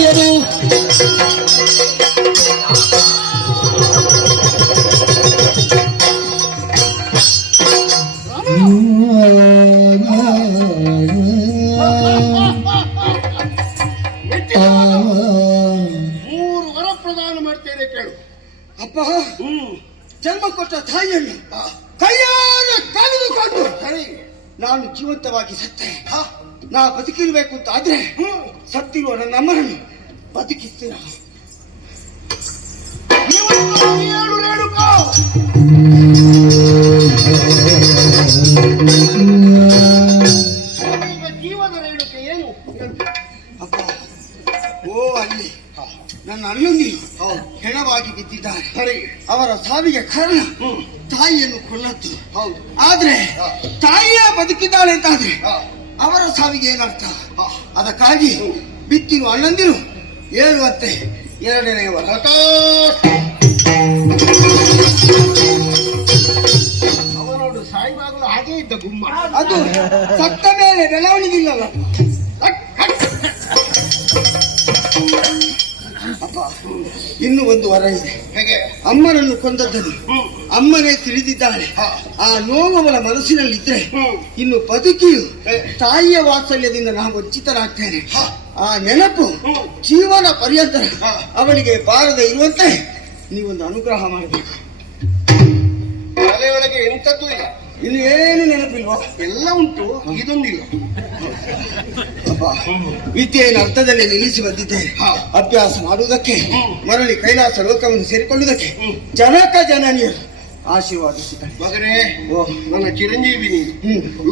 ಹಾಕಿದರು ಅಪ್ಪ ಜನ್ಮ ಕೊಟ್ಟ ತಾಯಿಯನ್ನು ಕೈಯಾರ ಕಳೆದುಕೊಂಡು ನಾನು ಜೀವಂತವಾಗಿ ಸತ್ತೆ. ನಾ ಬದುಕಿರ್ಬೇಕು ಅಂತ ಆದ್ರೆ ಸತ್ತಿರುವ ನನ್ನ ಅಮ್ಮನನ್ನು ಬದುಕಿಸ್ತೀರ? ಜೀವನ ರೇಣುಕಾ! ಏನು? ಅಪ್ಪ ಓ ಅಲ್ಲಿ. ನನ್ನ ಅಣ್ಣಂದಿರು ಹೆಣವಾಗಿ ಬಿದ್ದಿದ್ದಾರೆ. ಸರಿ. ಅವರ ಸಾವಿಗೆ ಕಾರಣ ತಾಯಿಯನ್ನು ಕೊಲ್ಲದ್ದು ಹೌದು. ಆದ್ರೆ ತಾಯಿಯ ಬದುಕಿದ್ದಾಳೆ ಅಂತಾದ್ರೆ. ಅವರ ಸಾವಿಗೆ ಏನರ್ಥ? ಅದಕ್ಕಾಗಿ ಬಿತ್ತಿರು ಅಣ್ಣಂದಿರು ಹೇಳುವಂತೆ ಎರಡನೆಯವರ ಅವರೋಡು ಸಾಯುವಾಗಲೂ ಹಾಗೆ ಇದ್ದ ಗುಮ್ಮ. ಅದು ಸತ್ತ ಮೇಲೆ ಬೆಳವಣಿಗೆ ಇಲ್ಲಲ್ಲ ಅಪ್ಪ ಇನ್ನು ಒಂದು ವರ ಇದೆ. ಹೇಗೆ? ಅಮ್ಮನನ್ನು ಕೊಂದದ್ದನ್ನು. ಅಮ್ಮನೇ ತಿಳಿದಿದ್ದಾಳೆ. ಆ ನೋವು ಅವಳ ಮನಸ್ಸಿನಲ್ಲಿದ್ರೆ ಇನ್ನು ಬದುಕಿಯು ತಾಯಿಯ ವಾತ್ಸಲ್ಯದಿಂದ ನಾನು ವಂಚಿತರಾಗ್ತೇನೆ. ಆ ನೆನಪು ಜೀವನ ಪರ್ಯಂತ. ಅವಳಿಗೆ ಬಾರದೆ ಇರುವಂತೆ ನೀವೊಂದು ಅನುಗ್ರಹ ಮಾಡಬೇಕು. ಎಂಥದ್ದು ಇಲ್ಲ. ಇನ್ನು ಏನು ನೆನಪಿಲ್ವಾ? ಎಲ್ಲ ಉಂಟು. ಇದೊಂದಿಲ್ಲ. ಅಪ್ಪ ವಿದ್ಯೆಯನ್ನು ಅರ್ಥದಲ್ಲಿ ನಿಲ್ಲಿಸಿ ಬಂದಿದ್ದೆ. ಅಭ್ಯಾಸ ಮಾಡುವುದಕ್ಕೆ ಮರಳಿ ಕೈಲಾಸ ಲೋಕವನ್ನು ಸೇರಿಕೊಳ್ಳುವುದಕ್ಕೆ ಜನಕ ಜನನಿಯ ಆಶೀರ್ವಾದಿಸಿದ್ದಾರೆ. ಮಗನೇ ಓ. ನನ್ನ ಚಿರಂಜೀವಿನಿ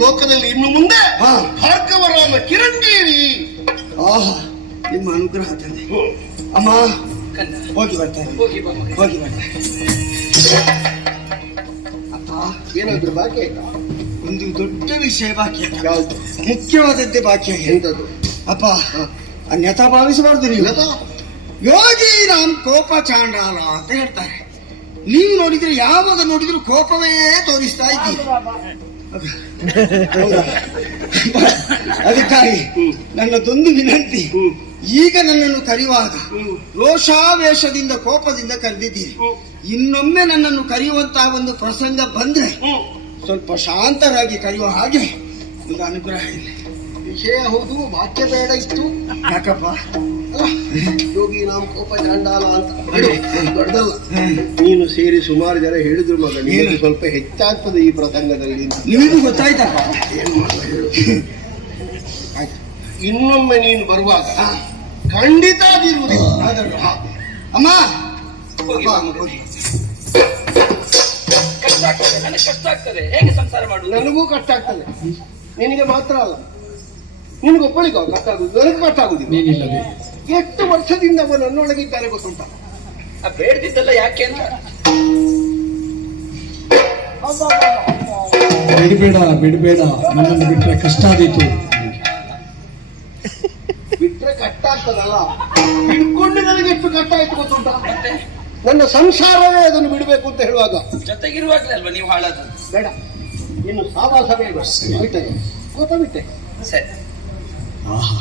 ಲೋಕದಲ್ಲಿ ಇನ್ನು ಮುಂದೆ ಹಾ. ಭಾರ್ಗವರಾಮ ಚಿರಂಜೀವಿ ಆಹಾ ನಿಮ್ಮ ಅನುಗ್ರಹ ತಂದೆ ಅಮ್ಮ ಹೋಗಿ ಬರ್ತಾರೆ ಹೋಗಿ ಬಾ ಏನಾದ್ರು ಬಾಕಿ ಆಯ್ತಾ ಒಂದು ದೊಡ್ಡ ವಿಷಯ ಬಾಕಿ ಆಯ್ತಾ ಯಾವುದು ಮುಖ್ಯವಾದದ್ದೇ ಬಾಕಿ ಆಗಿದೆ. ಎಂತದ್ದು ಅಪ್ಪ ಅನ್ಯಥಾ ಭಾವಿಸಬಾರ್ದು ನೀವು? ಯೋಗಿ ರಾಮ್ ಕೋಪ ಚಾಂಡಾಲ ಅಂತ ಹೇಳ್ತಾರೆ ನೀವು ನೋಡಿದ್ರೆ ಯಾವಾಗ ನೋಡಿದ್ರು ಕೋಪವೇ ತೋರಿಸ್ತಾ ಇದ್ದೀರಿ ಹೌದಾ? ಅದಕ್ಕಾಗಿ. ನನ್ನದೊಂದು ವಿನಂತಿ. ಈಗ ನನ್ನನ್ನು ಕರೆಯುವಾಗ. ರೋಷಾವೇಶದಿಂದ ಕೋಪದಿಂದ ಕರೆದಿದ್ದೀರಿ ಇನ್ನೊಮ್ಮೆ ನನ್ನನ್ನು ಕರೆಯುವಂತಹ ಒಂದು ಪ್ರಸಂಗ ಬಂದ್ರೆ ಸ್ವಲ್ಪ ಶಾಂತರಾಗಿ ಕರೆಯುವ ಹಾಗೆ ಒಂದು ಅನುಗ್ರಹ ಇಲ್ಲ ವಿಷಯ ಹೌದು ವಾಕ್ಯ ಬೇಡ ಇತ್ತು ಯಾಕಪ್ಪ? ಯೋಗಿ ನಾಮ ಕೋಪ ಚಾಂಡಾಲ ಅಂತ. ದೊಡ್ಡದಲ್ಲ. ನೀನು ಸೇರಿ ಸುಮಾರು ಜನ ಹೇಳಿದ್ರು ಮಗ ನೀನು ಸ್ವಲ್ಪ ಹೆಚ್ಚಾಗ್ತದೆ ಈ ಪ್ರಸಂಗದಲ್ಲಿ ನೀನು ನಿಮಗೂ ಗೊತ್ತಾಯ್ತಪ್ಪ? ಏನು ಮಾಡುವ ಹೇಳು ಆಯ್ತು. ಇನ್ನೊಮ್ಮೆ ನೀನು ಬರುವಾಗ. ಖಂಡಿತ ಅದಿರುವುದಿಲ್ಲ. ಅಮ್ಮ. ಹೋಗಿ ಅಪ್ಪ, ಹೋಗಿ. ಕಷ್ಟ ಆಗ್ತದೆ ನನಗೆ ಕಷ್ಟ ಆಗ್ತದೆ ಹೇಗೆ ಸಂಸಾರ ಮಾಡುವುದು? ನನಗೂ ಕಷ್ಟ ಆಗ್ತದೆ ನಿನಗೆ ಮಾತ್ರ ಅಲ್ಲ. ನಿನಗೊಬ್ಬಳಿಗೋ ಕಷ್ಟ ಆಗುದು ನನಗೆ ಕಷ್ಟ ಆಗುದಿಲ್ಲ ಎಷ್ಟು ವರ್ಷದಿಂದ ಅವ ನನ್ನೊಳಗಿದ್ದಾರೆ ಗೊತ್ತುಂಟ ಆ ಬೇಡ್ದಿದ್ದಲ್ಲ ಯಾಕೆ ಅಂತ? ಬಿಡಬೇಡ ಬಿಡಬೇಡ ನನ್ನನ್ನು ಬಿಟ್ಟರೆ ಕಷ್ಟ ಆದೀತು. ಆಗ್ತದಲ್ಲ ಹಿಡ್ಕೊಂಡು ನನಗೆ ಎಷ್ಟು ಕಷ್ಟ ಆಯ್ತು ಗೊತ್ತುಂಟ? ಮತ್ತೆ ನನ್ನ ಸಂಸಾರವೇ ಅದನ್ನು ಬಿಡಬೇಕು ಅಂತ ಹೇಳುವಾಗ. ಜೊತೆಗಿರುವಾಗಲೇ ಅಲ್ವಾ ನೀವು ಹಾಳಾದ ಬೇಡ. ಇನ್ನು ಸಾವಾಸವೇ ಬಿಟ್ಟೆ. ಗೊತ್ತಾ ಬಿಟ್ಟೆ. ಸರಿ. ಆಹಾ.